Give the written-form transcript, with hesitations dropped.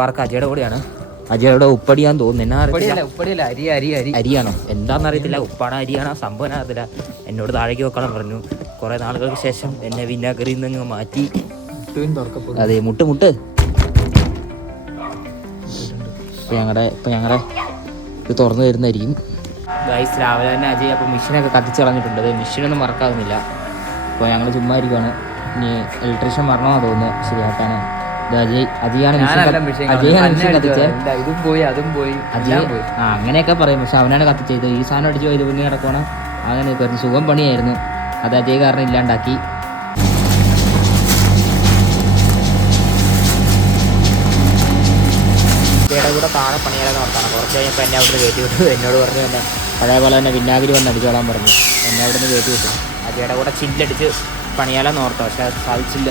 Work അജയുടെ കൂടെയാണ്. അജയുടെ ഉപ്പടിയാന്ന് തോന്നുന്നു. അരിയാണോ എന്താണെന്ന് അറിയത്തില്ല. ഉപ്പാണോ അരിയാണോ സംഭവം അറിയത്തില്ല. എന്നോട് താഴേക്ക് വെക്കണം പറഞ്ഞു. കുറെ നാളുകൾക്ക് ശേഷം എന്നെ വിനാഗിരിയിൽ നിന്ന് മാറ്റി. അതെ മുട്ട് ഇപ്പൊ ഞങ്ങളുടെ ഇത് തുറന്നു തരുന്നതായിരിക്കും. ഗൈസ് രാവിലെ തന്നെ അജയ് അപ്പോൾ മെഷീനൊക്കെ കത്തിച്ച് കളഞ്ഞിട്ടുണ്ട്. അത് മെഷീനൊന്നും വർക്കാകുന്നില്ല. അപ്പോൾ ഞങ്ങൾ ചുമ്മാ ഇരിക്കുകയാണ്. ഇനി ഇലക്ട്രീഷ്യൻ വരണമെന്ന് തോന്നുന്നു ശരിയാക്കാൻ. അജയാണ് മെഷീൻ കത്തിച്ചത്. അങ്ങനെയൊക്കെ പറയും. പക്ഷെ അവനാണ് കത്തിച്ചത്. ഈ സാധനം അടിച്ചു പോയത് പിന്നെ കിടക്കണം. അങ്ങനെ കുറച്ച് സുഖം പണിയായിരുന്നു. അത് അജയ് കാരണം ഇല്ലാണ്ടാക്കി. അജയുടെ കൂടെ താഴെ പണിയാലെന്ന് ഓർത്താണ്. കുറച്ച് കഴിഞ്ഞപ്പോൾ എന്നെ അവിടെ നിന്ന് കയറ്റി വിട്ടു. എന്നോട് പറഞ്ഞു തന്നെ അതേപോലെ തന്നെ വിനാഗിരി വന്ന് അടിച്ചോളാൻ പറഞ്ഞു. എന്നെ അവിടെ നിന്ന് കയറ്റി വിട്ടു. അജയുടെ കൂടെ ചില്ലടിച്ച് പണിയാലെന്ന് ഓർത്തു. പക്ഷെ അത് സാധിച്ചില്ല.